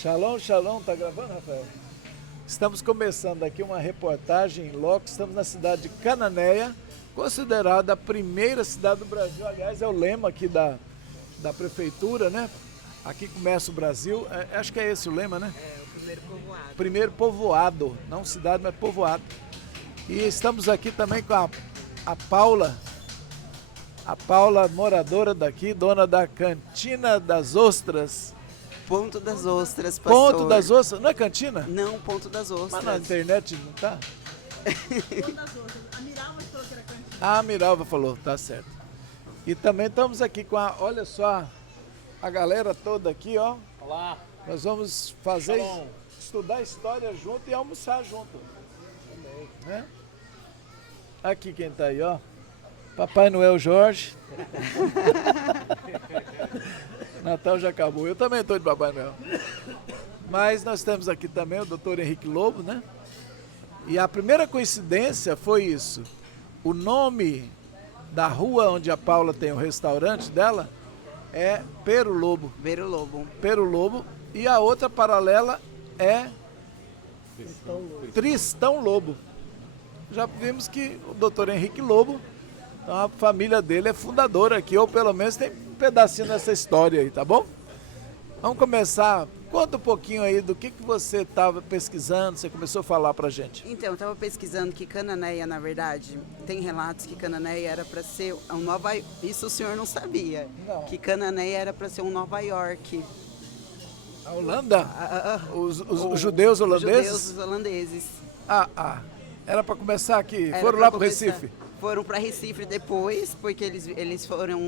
Shalom, shalom, tá gravando, Rafael? Estamos começando aqui uma reportagem em loco, estamos na cidade de Cananéia, considerada a primeira cidade do Brasil, aliás é o lema aqui da prefeitura, né? Aqui começa o Brasil, acho que é esse o lema, né? É, o primeiro povoado. Primeiro povoado, não cidade, mas povoado. E estamos aqui também com a Paula, moradora daqui, dona da Cantina das Ostras. Ponto das Ostras, pastor. Ponto das Ostras, não é cantina? Não, Ponto das Ostras. Mas na internet não tá? Ponto das Ostras. A Miralva falou que era cantina. A Miralva falou, tá certo. E também estamos aqui com olha só, a galera toda aqui, ó. Olá. Nós vamos estudar história junto e almoçar junto. Né? Aqui quem tá aí, ó. Papai Noel Jorge. Natal já acabou. Eu também estou de Papai Noel. Mas nós temos aqui também o Dr. Henrique Lobo, né? E a primeira coincidência foi isso. O nome da rua onde a Paula tem o restaurante dela é Pero Lobo. Beiro Lobo. Pero Lobo. E a outra paralela é Tristão Lobo. Já vimos que o Dr. Henrique Lobo, então a família dele é fundadora aqui, ou pelo menos tem um pedacinho dessa história aí, tá bom? Vamos começar. Conta um pouquinho aí do que você estava pesquisando, você começou a falar pra gente. Então, eu estava pesquisando que Cananéia, na verdade, tem relatos que Cananéia era para ser um Nova... Isso o senhor não sabia. Não. Que Cananéia era para ser um Nova York. A Holanda? Os judeus Os holandeses? judeus holandeses. Era pra começar aqui, Era foram pra lá pro começar. Recife. Foram para Recife depois, porque eles foram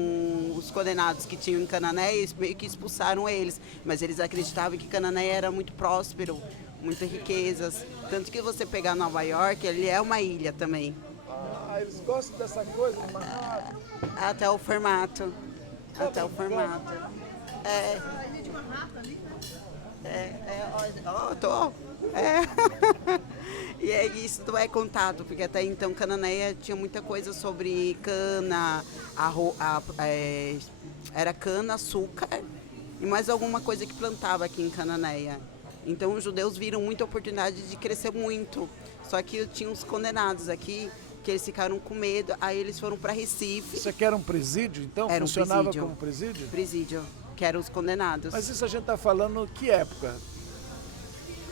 os condenados que tinham em Cananéia, e meio que expulsaram eles. Mas eles acreditavam que Cananéia era muito próspero, muitas riquezas. Tanto que você pegar Nova York, ele é uma ilha também. Eles gostam dessa coisa, Manhattan. Até o formato. Até o formato. É, A ilha de Manhattan ali, né? tô. É. E é isso não é contado, porque até então Cananéia tinha muita coisa sobre cana, era cana, açúcar e mais alguma coisa que plantava aqui em Cananéia. Então os judeus viram muita oportunidade de crescer muito. Só que tinha uns condenados aqui que eles ficaram com medo, aí eles foram para Recife. Isso aqui era um presídio, então? Era um Funcionava presídio. como presídio? Presídio, que eram os condenados. Mas isso a gente tá falando que época?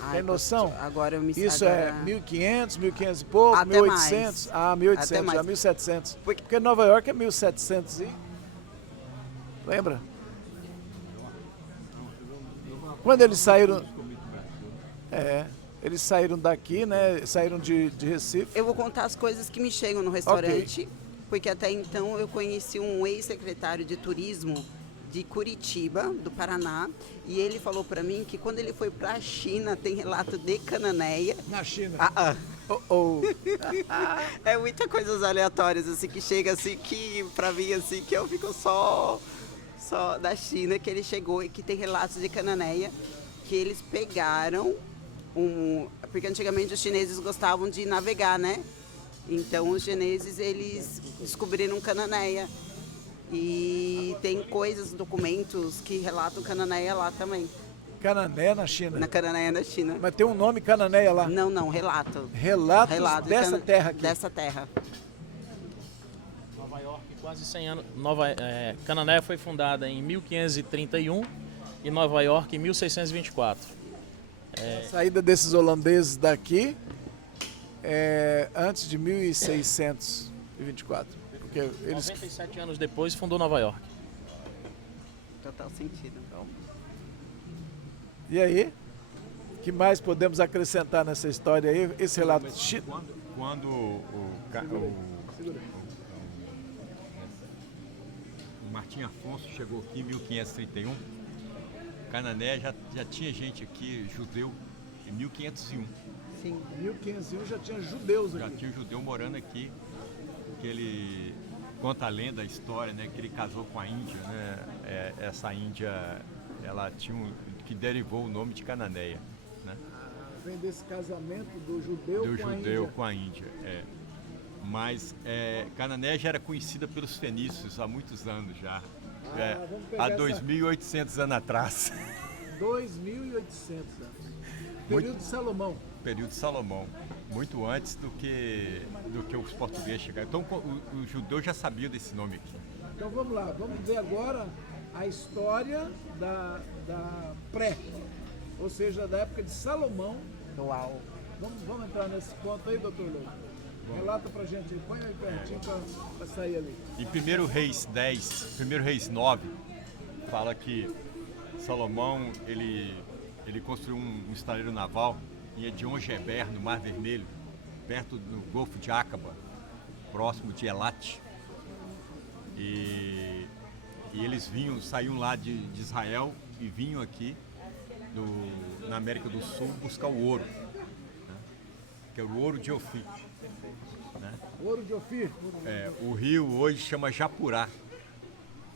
Ai, Tem noção? Agora eu me Isso agora... é 1500, 1500 e pouco, Até 1800? mais. 1800, Até mais. já 1700. Porque- Porque Nova York é 1700 e... Lembra? Quando eles saíram... Eles saíram daqui, né? Saíram de Recife. Eu vou contar as coisas que me chegam no restaurante, porque até então eu conheci um ex-secretário de turismo de Curitiba, do Paraná, e ele falou para mim que quando ele foi para a China, tem relato de Cananéia. Na China. Oh. É muita coisas aleatórias assim que chega assim que para mim assim que eu fico só da China, que ele chegou e que tem relatos de Cananéia que eles pegaram porque antigamente os chineses gostavam de navegar, né? Então os chineses eles descobriram Cananéia. E tem coisas, documentos que relatam Cananéia lá também. Canané na China. Na Cananéia na China. Mas tem um nome Cananéia lá. Não, relato. Relatos Relato dessa terra aqui. Dessa terra. Nova York, quase 100 anos. Cananéia foi fundada em 1531 e Nova York em 1624. A saída desses holandeses daqui é antes de 1624. Porque eles... 97 anos depois fundou Nova York. Total sentido. Então. E aí? O que mais podemos acrescentar nessa história aí? Esse relato... Quando o Martim Afonso chegou aqui em 1531, Canané já tinha gente aqui, judeu, em 1501. Sim. Em 1501 já tinha judeus Já aqui. tinha judeu morando aqui, que ele conta a lenda, a história, né, que ele casou com a Índia, né? Essa Índia, ela tinha que derivou o nome de Cananéia, né? Vem desse casamento do judeu Do com a judeu Índia. com a Índia, Mas Canané já era conhecida pelos fenícios há muitos anos já. Vamos pegar Há 2.800 anos atrás. 2.800 anos. Período de Salomão. Período de Salomão, muito antes do que os portugueses chegaram. Então o judeu já sabia desse nome aqui. Então vamos lá, vamos ver agora a história da pré, ou seja, da época de Salomão. Uau. Vamos entrar nesse ponto aí, doutor Lobo? Relata pra gente, põe aí pertinho pra sair ali. Em 1 Reis 10, 1 Reis 9, fala que Salomão ele construiu um estaleiro naval em Edion-Geber, no Mar Vermelho, perto do Golfo de Acaba, próximo de Elat. E eles saíam lá de Israel e vinham aqui na América do Sul buscar o ouro, né? Que é o ouro de Ofir. Né? Ouro de Ofir. O rio hoje chama Japurá.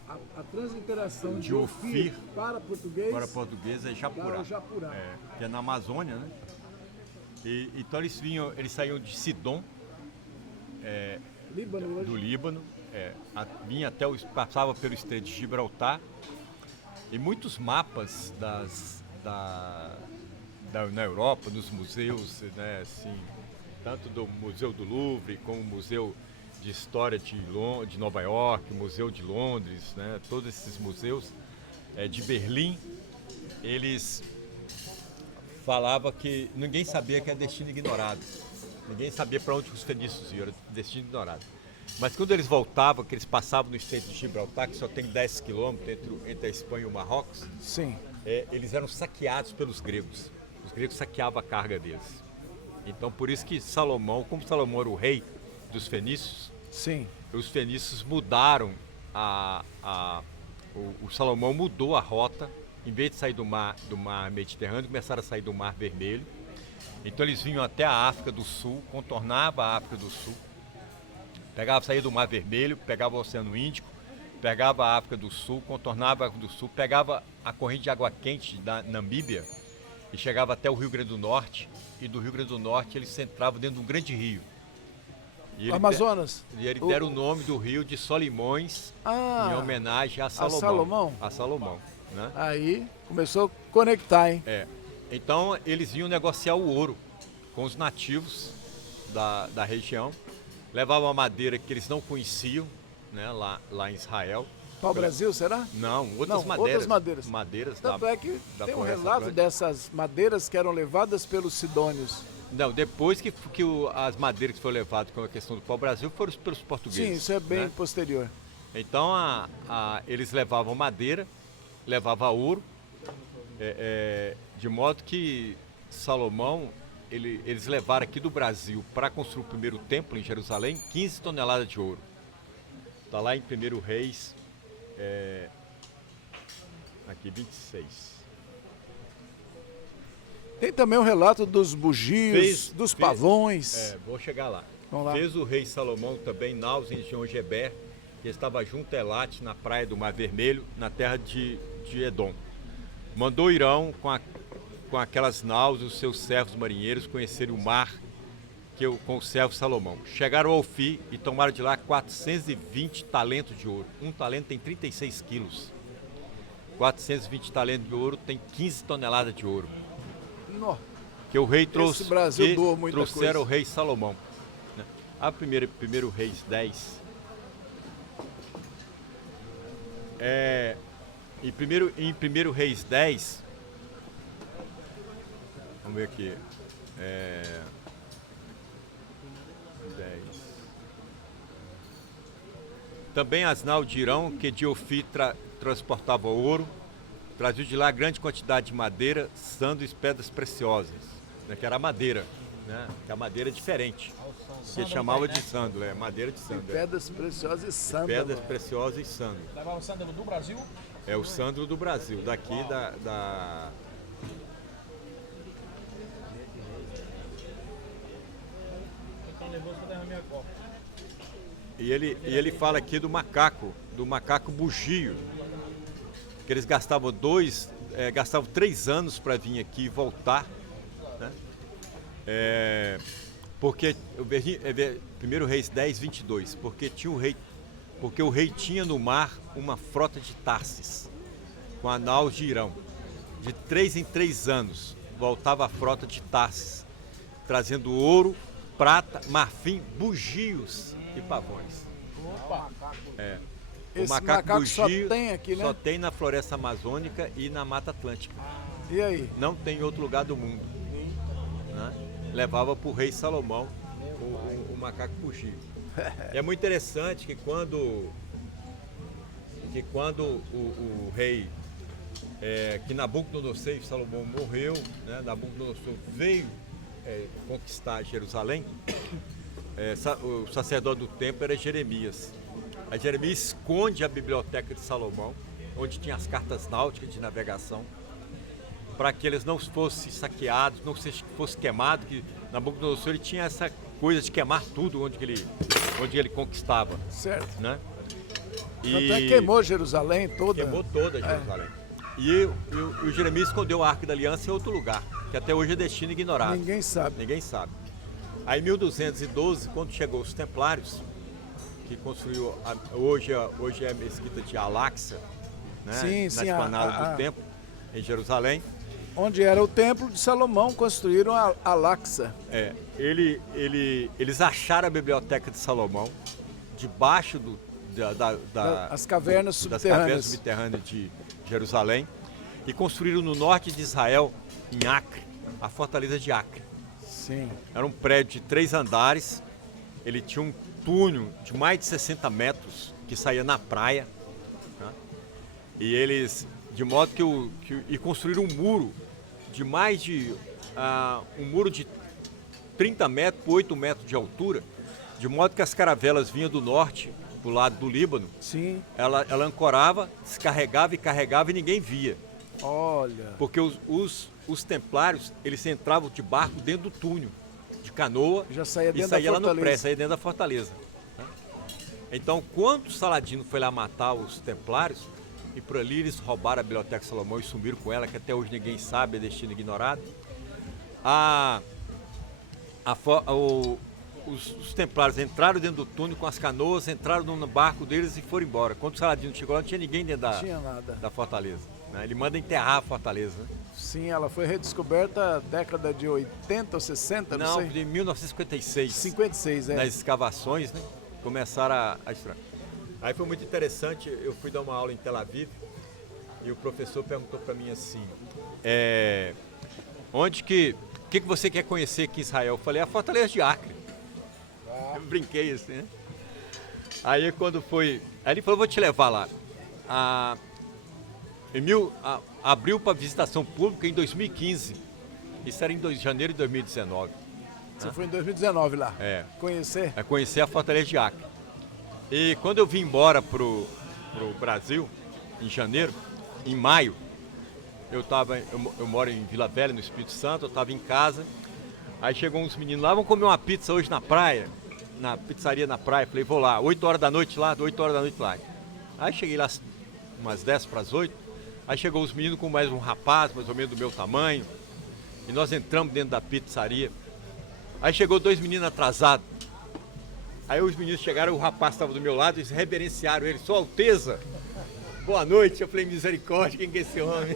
A transliteração de Ofir para português é Japurá. Japurá. Que é na Amazônia, né? Então eles saíam de Sidom, Líbano hoje. do Líbano, vinha passava pelo Estreito de Gibraltar, e muitos mapas na Europa, nos museus, né, assim, tanto do Museu do Louvre como o Museu de História de Nova York, Museu de Londres, né, todos esses museus de Berlim, eles falavam que ninguém sabia que era destino ignorado. Ninguém sabia para onde os fenícios iam, era destino ignorado. Mas quando eles voltavam, que eles passavam no Estreito de Gibraltar, que só tem 10 quilômetros entre a Espanha e o Marrocos, sim, eles eram saqueados pelos gregos. Os gregos saqueavam a carga deles. Então, por isso que Salomão, como Salomão era o rei dos fenícios, sim, os fenícios mudaram o Salomão mudou a rota. Em vez de sair do mar Mediterrâneo, começaram a sair do Mar Vermelho. Então eles vinham até a África do Sul, contornavam a África do Sul, saía do Mar Vermelho, pegava o Oceano Índico, pegava a África do Sul, contornava a África do Sul, pegava a corrente de água quente da Namíbia e chegava até o Rio Grande do Norte, e do Rio Grande do Norte eles entravam dentro de um grande rio. Amazonas. E ele deram o nome do rio de Solimões, em homenagem a Salomão. A Salomão. Né? Aí começou a conectar, hein? Então eles iam negociar o ouro com os nativos da região, levavam a madeira que eles não conheciam, né, lá em Israel. Pau-brasil, será? Não, outras madeiras. Madeiras Tanto é que da tem um Floresta relato Grande. dessas madeiras que eram levadas pelos sidônios. Não, depois que as madeiras que foram levadas com a questão do pau-brasil foram pelos portugueses. Sim, isso é bem né? posterior. Então eles levavam madeira, levavam ouro, de modo que Salomão, eles levaram aqui do Brasil para construir o primeiro templo em Jerusalém 15 toneladas de ouro. Está lá em 1 Reis, aqui 26. Tem também o relato dos bugios, dos pavões. Vou chegar lá. Vamos lá. Fez o rei Salomão também naus em Edion-Geber, que estava junto a Elat, na praia do Mar Vermelho, na terra de Edom. Mandou Irão com aquelas naus os seus servos marinheiros conhecerem o mar com o servo Salomão. Chegaram ao Ofir e tomaram de lá 420 talentos de ouro. Um talento tem 36 quilos. 420 talentos de ouro tem 15 toneladas de ouro. Nó. Que o rei trouxe. Esse Brasil doa muita trouxeram coisa. o rei Salomão. Né? A primeiro Reis 10. Em primeiro Reis 10. Vamos ver aqui. 10. Também as naus de Irão, que de Ofir transportava ouro, traziam de lá grande quantidade de madeira, sândalo e pedras preciosas, né, que era a madeira, né, que a madeira é diferente, que chamava de sândalo, madeira de sândalo. Pedras preciosas e sândalo. Pedras preciosas e sândalo. Levava o sândalo do Brasil? É o sândalo do Brasil, daqui da... Então levou para derramar a copa. E ele fala aqui do macaco bugio, que eles gastavam 3 anos para vir aqui e voltar, né? Porque, 1 Reis 10, 22, porque o rei tinha no mar uma frota de Tarsis, com a naus de Irão. de 3 em 3 anos, voltava a frota de Tarsis, trazendo ouro, prata, marfim, bugios e pavões. É. O Esse macaco só bugio tem aqui, né? só tem na floresta amazônica e na Mata Atlântica. E aí? Não tem em outro lugar do mundo. Né? Levava para o rei Salomão o macaco bugio. E é muito interessante que quando o rei, que Nabucodonosor, Salomão morreu, né? Nabucodonosor veio conquistar Jerusalém, o sacerdote do templo era Jeremias. A Jeremias esconde a biblioteca de Salomão, onde tinha as cartas náuticas de navegação, para que eles não fossem saqueados, não fossem queimados, que Nabucodonosor ele tinha essa coisa de queimar tudo onde ele conquistava. Certo. Né? Tanto é que queimou Jerusalém toda. Queimou toda Jerusalém. E o Jeremias escondeu a Arca da Aliança em outro lugar, que até hoje é destino ignorado. Ninguém sabe. Ninguém sabe. Aí em 1212, quando chegou os Templários, que construiu, hoje é a mesquita de Al-Aqsa, né? Sim, Na esplanada do templo, em Jerusalém. Onde era o templo de Salomão, construíram a Al-Aqsa. Eles acharam a biblioteca de Salomão debaixo As cavernas das subterrâneas. cavernas subterrâneas de Jerusalém e construíram no norte de Israel, em Acre, a fortaleza de Acre. Sim. Era um prédio de 3 andares, ele tinha um túnel de mais de 60 metros que saía na praia, né? E eles, de modo que construíram um muro de mais de um muro de 30 metros por 8 metros de altura, de modo que as caravelas vinham do norte, do lado do Líbano. Sim. Ela ancorava, descarregava e carregava e ninguém via. Olha. Porque os templários, eles entravam de barco dentro do túnel, de canoa, Já saía e dentro saía da lá no fortaleza. pré, saía dentro da fortaleza. Né? Então, quando Saladino foi lá matar os templários, e por ali eles roubaram a biblioteca de Salomão e sumiram com ela, que até hoje ninguém sabe, é destino ignorado, os templários entraram dentro do túnel com as canoas, entraram no barco deles e foram embora. Quando Saladino chegou lá, não tinha ninguém dentro Tinha nada. da fortaleza. Né? Ele manda enterrar a fortaleza. Né? Sim, ela foi redescoberta década de 80 ou 60, não sei. De 1956. 56, Nas escavações, né? Começaram a estudar. Aí foi muito interessante, eu fui dar uma aula em Tel Aviv e o professor perguntou para mim assim, o que você quer conhecer aqui em Israel? Eu falei, a fortaleza de Acre. Eu brinquei assim, né? Aí quando foi, aí ele falou, vou te levar lá. Abriu para visitação pública em 2015. Isso era em janeiro de 2019. Você foi em 2019 lá? Conhecer? Conhecer? Conhecer a fortaleza de Acre. E quando eu vim embora pro Brasil, em janeiro, em maio, eu moro em Vila Velha, no Espírito Santo, eu estava em casa, aí chegou uns meninos lá, vamos comer uma pizza hoje na praia, na pizzaria na praia, falei, vou lá, 8 horas da noite lá. Aí cheguei lá umas 10 para as 8, aí chegou os meninos com mais um rapaz, mais ou menos do meu tamanho, e nós entramos dentro da pizzaria, aí chegou 2 meninos atrasados. Aí os meninos chegaram, o rapaz estava do meu lado, eles reverenciaram ele, Sua Alteza, boa noite. Eu falei, misericórdia, quem que é esse homem?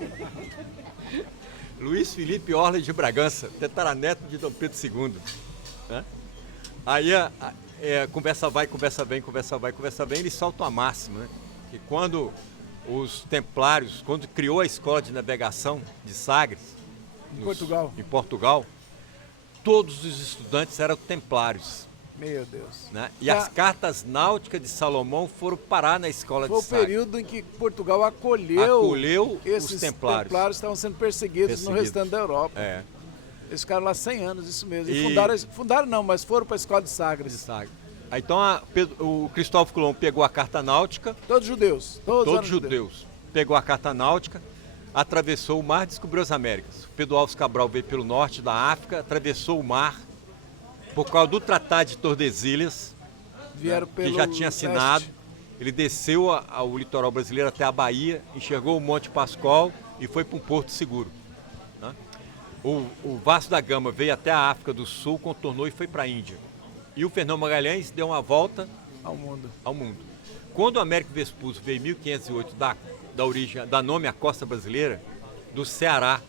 Luiz Felipe Orla de Bragança, tetaraneto de Dom Pedro II. Né? Aí conversa vai, eles soltam a máxima, né? Que quando os templários, quando criou a escola de navegação de Sagres, em Portugal, todos os estudantes eram templários. Meu Deus. Né? E as cartas náuticas de Salomão foram parar na escola de Sagres. Foi o período em que Portugal acolheu esses os templários. Templários estavam sendo perseguidos no restante da Europa. Eles ficaram lá 100 anos, isso mesmo. E fundaram não, mas foram para a escola de Sagres. Aí, então o Cristóvão Colombo pegou a carta náutica. Todos judeus. Todos judeus. Pegou a carta náutica, atravessou o mar e descobriu as Américas. O Pedro Alves Cabral veio pelo norte da África, atravessou o mar por causa do Tratado de Tordesilhas, que já tinha assinado. Ele desceu ao litoral brasileiro até a Bahia, enxergou o Monte Pascoal e foi para um porto seguro. Né? O Vasco da Gama veio até a África do Sul, contornou e foi para a Índia. E o Fernão Magalhães deu uma volta ao mundo. Quando o Américo Vespucci veio em 1508 da nome à costa brasileira, do Ceará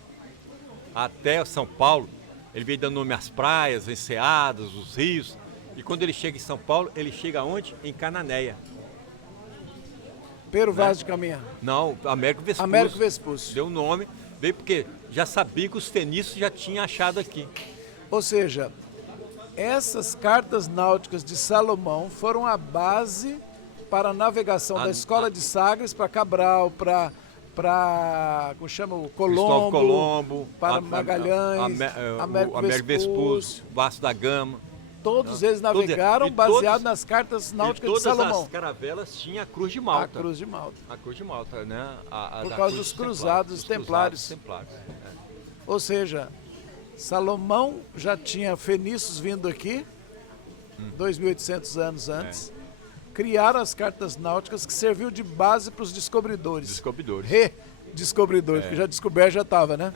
até São Paulo. Ele veio dando nome às praias, enseadas, os rios. E quando ele chega em São Paulo, ele chega onde? Em Cananéia. Pero Vaz de Caminha. Não, Américo Vespúcio. Américo Vespúcio. Deu o nome, veio porque já sabia que os fenícios já tinham achado aqui. Ou seja, essas cartas náuticas de Salomão foram a base para a navegação da Escola de Sagres para Cabral, para como chama, o Cristóvão Colombo, para Magalhães, Américo Vespúcio, Vasco da Gama. Todos eles navegaram baseado nas cartas náuticas de Salomão. Todas as caravelas tinham a Cruz de Malta. A Cruz de Malta. A Cruz de Malta, né? Por causa dos cruzados templários. Ou seja, Salomão já tinha fenícios vindo aqui, 2.800 anos antes. Criaram as cartas náuticas que serviu de base para os descobridores. Redescobridores, porque já descoberto já estava, né?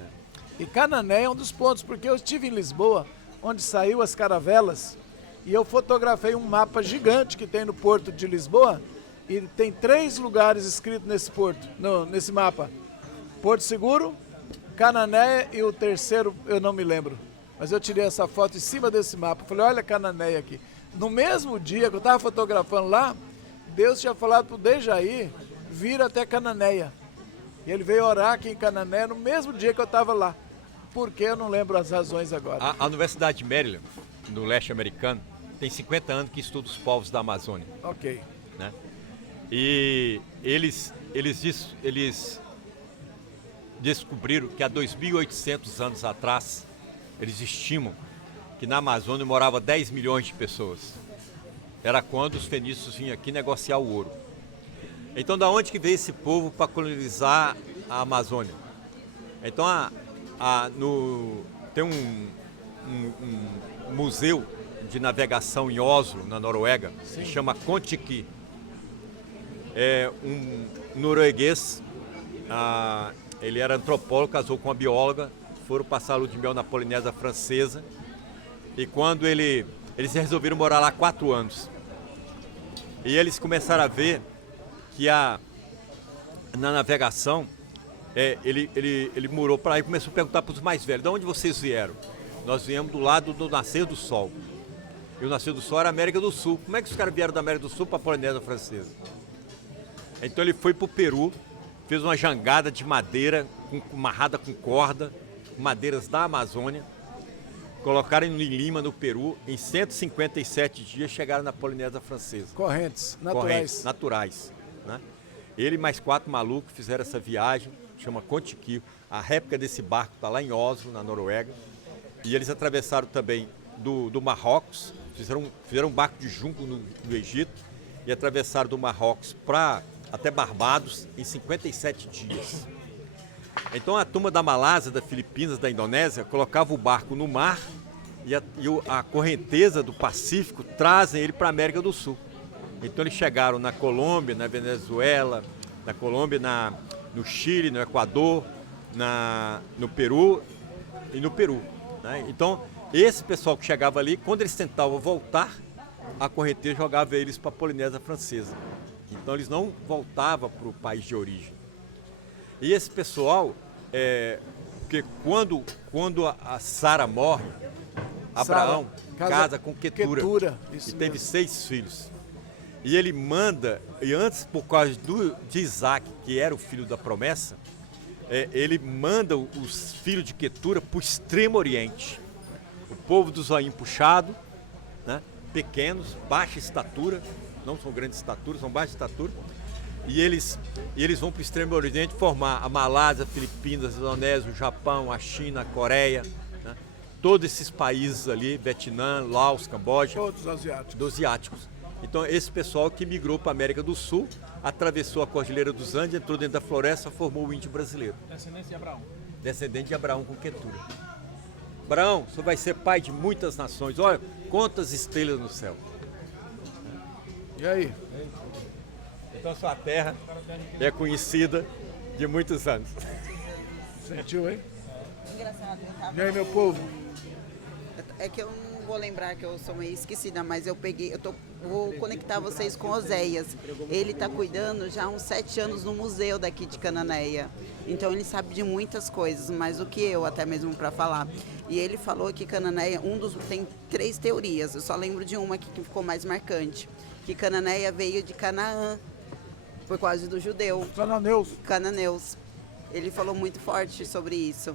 E Cananéia é um dos pontos, porque eu estive em Lisboa, onde saiu as caravelas, e eu fotografei um mapa gigante que tem no porto de Lisboa, e tem 3 lugares escritos nesse porto, nesse mapa. Porto Seguro, Cananéia e o terceiro, eu não me lembro. Mas eu tirei essa foto em cima desse mapa. Falei, olha Cananéia aqui. No mesmo dia que eu estava fotografando lá, Deus tinha falado para o Dejaí vir até Cananéia. E ele veio orar aqui em Cananéia no mesmo dia que eu estava lá. Por que eu não lembro as razões agora. A Universidade de Maryland, no leste americano, tem 50 anos que estuda os povos da Amazônia. Ok. Né? E eles descobriram que há 2.800 anos atrás, eles estimam que na Amazônia morava 10 milhões de pessoas. Era quando os fenícios vinham aqui negociar o ouro. Então, da onde que veio esse povo para colonizar a Amazônia? Então, tem um museu de navegação em Oslo, na Noruega, que chama Kon-Tiki. É um norueguês, ele era antropólogo, casou com uma bióloga, foram passar a lua de mel na Polinésia Francesa. E quando eles resolveram morar lá 4 anos. E eles começaram a ver que na navegação, ele morou para lá e começou a perguntar para os mais velhos, de onde vocês vieram? Nós viemos do lado do nascer do sol. E o nascer do sol era a América do Sul. Como é que os caras vieram da América do Sul para a Polinésia Francesa? Então ele foi para o Peru, fez uma jangada de madeira, amarrada com corda, madeiras da Amazônia, colocaram em Lima, no Peru, em 157 dias chegaram na Polinésia Francesa. Correntes naturais. Né? Ele e mais 4 malucos fizeram essa viagem, chama Kon-Tiki. A réplica desse barco está lá em Oslo, na Noruega. E eles atravessaram também do Marrocos, fizeram um barco de junco no Egito e atravessaram do Marrocos até Barbados em 57 dias. Então a turma da Malásia, da Filipinas, da Indonésia, colocava o barco no mar e a correnteza do Pacífico trazem ele para a América do Sul. Então eles chegaram na Colômbia, na Venezuela, na Colômbia, no Chile, no Equador, no Peru e no Peru. Né? Então esse pessoal que chegava ali, quando eles tentavam voltar, a correnteza jogava eles para a Polinésia Francesa. Então eles não voltavam para o país de origem. E esse pessoal, porque quando a Sara morre, Abraão casa com Quetura e teve 6 filhos. E ele manda, e antes por causa de Isaac, que era o filho da promessa, ele manda os filhos de Quetura para o Extremo Oriente. O povo do zoinho puxado, né, pequenos, baixa estatura, não são grandes estaturas, são baixa estatura. E eles vão para o Extremo Oriente formar a Malásia, Filipinas, a Indonésia, o Japão, a China, a Coreia, né? Todos esses países ali, Vietnã, Laos, Camboja. Todos asiáticos. Dos asiáticos. Então esse pessoal que migrou para a América do Sul, atravessou a Cordilheira dos Andes, entrou dentro da floresta, formou o índio brasileiro. Descendente de Abraão. Descendente de Abraão com Quetura. Abraão, você vai ser pai de muitas nações. Olha, quantas estrelas no céu. E aí? Então sua terra é conhecida de muitos anos. Sentiu, hein? Engraçado, eu tava... E aí, meu povo? É que eu não vou lembrar, que eu sou meio esquecida, mas eu vou conectar vocês com Oséias. Ele está cuidando já há uns 7 anos no museu daqui de Cananéia. Então ele sabe de muitas coisas, mais do que eu até mesmo para falar. E ele falou que Cananéia, tem 3 teorias, eu só lembro de uma aqui que ficou mais marcante. Que Cananéia veio de Canaã, por causa do judeu. Cananeus. Ele falou muito forte sobre isso,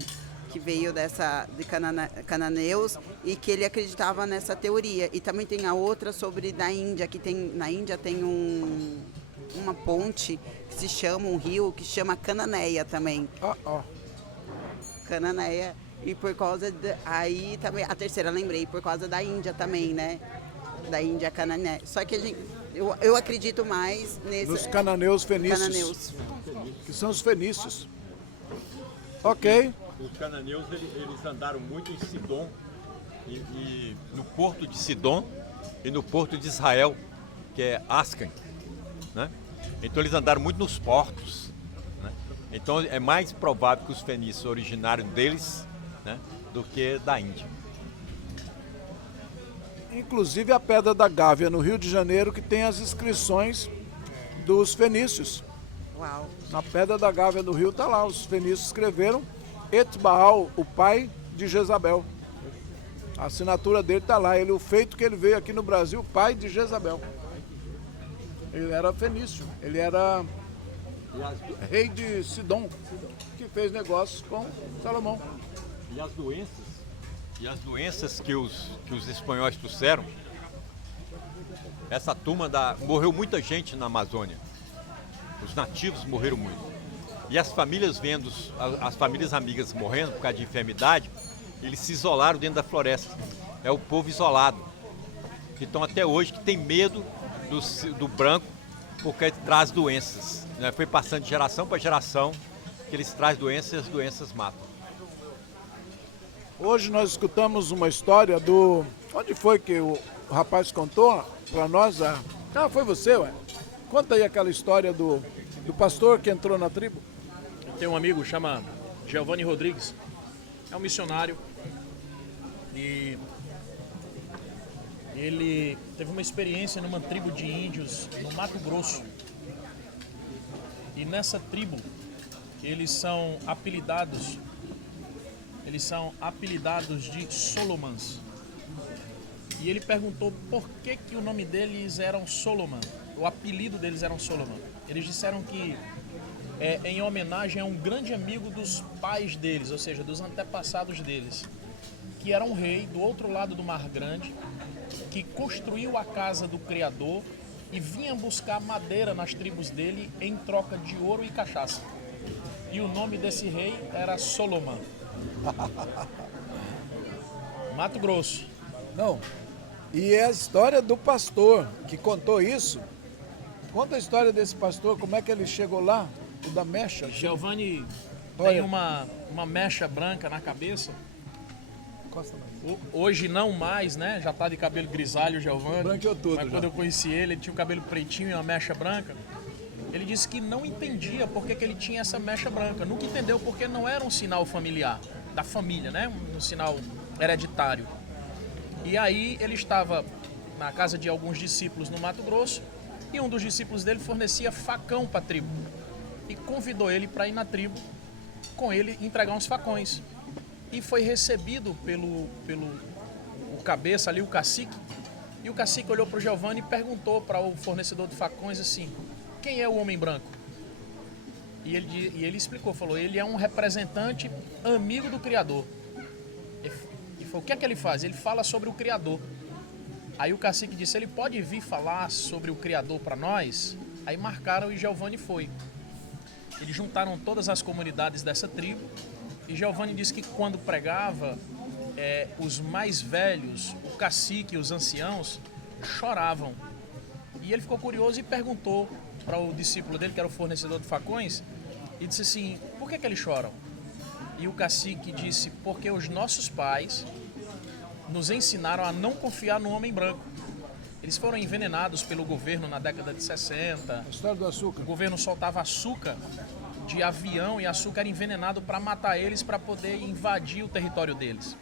que veio de cananeus e que ele acreditava nessa teoria. E também tem a outra sobre da Índia, na Índia tem uma ponte que se chama, um rio que chama Cananéia também. Cananéia. E por causa aí também, a terceira lembrei, por causa da Índia também, né? Da Índia Canané. Só que eu acredito mais nos cananeus fenícios. Cananeus. Que são os fenícios. Ok. Os cananeus, eles andaram muito em Sidom, e no porto de Sidom e no porto de Israel, que é Ascan, né? Então eles andaram muito nos portos, né? Então é mais provável que os fenícios originários deles, né, do que da Índia. Inclusive a Pedra da Gávea, no Rio de Janeiro, que tem as inscrições dos fenícios. Uau. Na Pedra da Gávea do Rio está lá, os fenícios escreveram Etbaal, o pai de Jezabel. A assinatura dele está lá, o feito que ele veio aqui no Brasil, pai de Jezabel. Ele era fenício, ele era rei de Sidom, que fez negócios com Salomão. E as doenças que os espanhóis trouxeram, essa turma morreu muita gente na Amazônia. Os nativos morreram muito. E as famílias vendo, as famílias amigas morrendo por causa de enfermidade, eles se isolaram dentro da floresta. É o povo isolado. Então até hoje que tem medo do branco, porque ele traz doenças, né? Foi passando de geração para geração que eles trazem doenças e as doenças matam. Hoje nós escutamos uma história do... Onde foi que o rapaz contou para nós? Foi você, ué? Conta aí aquela história do pastor que entrou na tribo. Tem um amigo, chama Giovanni Rodrigues. É um missionário. E ele teve uma experiência numa tribo de índios no Mato Grosso. E nessa tribo, eles são apelidados de Solomons. E ele perguntou por que o nome deles eram Solomon, o apelido deles era Solomon. Eles disseram que é em homenagem a um grande amigo dos pais deles, ou seja, dos antepassados deles, que era um rei do outro lado do Mar Grande, que construiu a casa do Criador e vinha buscar madeira nas tribos dele em troca de ouro e cachaça. E o nome desse rei era Solomon. Mato Grosso. Não. E é a história do pastor que contou isso. Conta a história desse pastor, como é que ele chegou lá, o da mecha. Giovanni tem uma mecha branca na cabeça. Hoje não mais, né? Já tá de cabelo grisalho o Giovanni. Branqueou tudo. Mas quando eu conheci ele tinha o cabelo pretinho e uma mecha branca. Ele disse que não entendia por que ele tinha essa mecha branca. Nunca entendeu porque não era um sinal familiar, da família, né? Um sinal hereditário. E aí ele estava na casa de alguns discípulos no Mato Grosso e um dos discípulos dele fornecia facão para a tribo. E convidou ele para ir na tribo com ele entregar uns facões. E foi recebido pelo o cabeça ali, o cacique. E o cacique olhou para o Giovanni e perguntou para o fornecedor de facões assim: quem é o homem branco? E ele explicou, falou, ele é um representante amigo do Criador. E falou, o que é que ele faz? Ele fala sobre o Criador. Aí o cacique disse, ele pode vir falar sobre o Criador para nós? Aí marcaram e Giovanni foi. Eles juntaram todas as comunidades dessa tribo e Giovanni disse que quando pregava, os mais velhos, o cacique e os anciãos, choravam. E ele ficou curioso e perguntou para o discípulo dele, que era o fornecedor de facões, e disse assim, por que eles choram? E o cacique disse, porque os nossos pais nos ensinaram a não confiar no homem branco. Eles foram envenenados pelo governo na década de 60. A história do açúcar. O governo soltava açúcar de avião e açúcar era envenenado para matar eles, para poder invadir o território deles.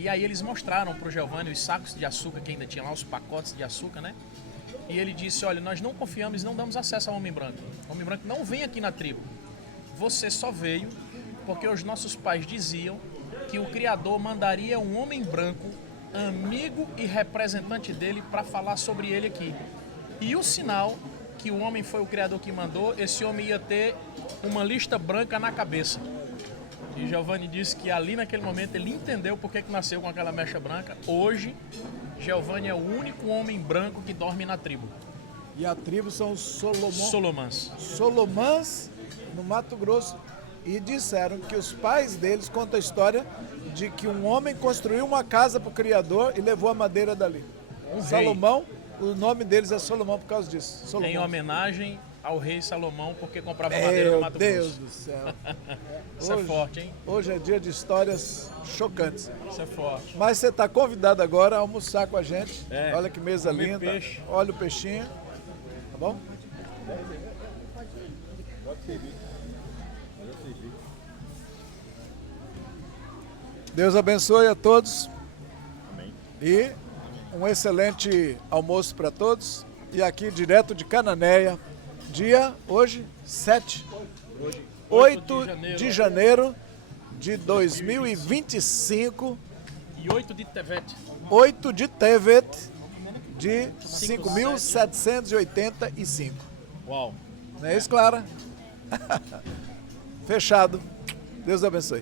E aí eles mostraram pro Giovanni os sacos de açúcar que ainda tinha lá, os pacotes de açúcar, né? E ele disse, olha, nós não confiamos e não damos acesso ao homem branco. O homem branco não vem aqui na tribo. Você só veio porque os nossos pais diziam que o Criador mandaria um homem branco, amigo e representante dele, para falar sobre ele aqui. E o sinal que o homem foi o Criador que mandou, esse homem ia ter uma lista branca na cabeça. E Giovanni disse que ali naquele momento ele entendeu por que nasceu com aquela mecha branca. Hoje, Giovanni é o único homem branco que dorme na tribo. E a tribo são os Solomãs. Solomãs, no Mato Grosso. E disseram que os pais deles contam a história de que um homem construiu uma casa para o Criador e levou a madeira dali. Salomão, o nome deles é Solomão por causa disso. Solomão. Em homenagem ao rei Salomão, porque comprava madeira no Mato Grosso. Meu Deus do céu. Isso é forte, hein? Hoje é dia de histórias chocantes. Isso é forte. Mas você está convidado agora a almoçar com a gente. É, Olha que mesa comer linda. peixe. Olha o peixinho. Tá bom? Deus abençoe a todos. Amém. E um excelente almoço para todos. E aqui direto de Cananéia, dia hoje 8 de janeiro de 2025. E 8 de Tevet. 8 de Tevet de 5.785. Uau. Não é isso, Clara? Fechado. Deus abençoe.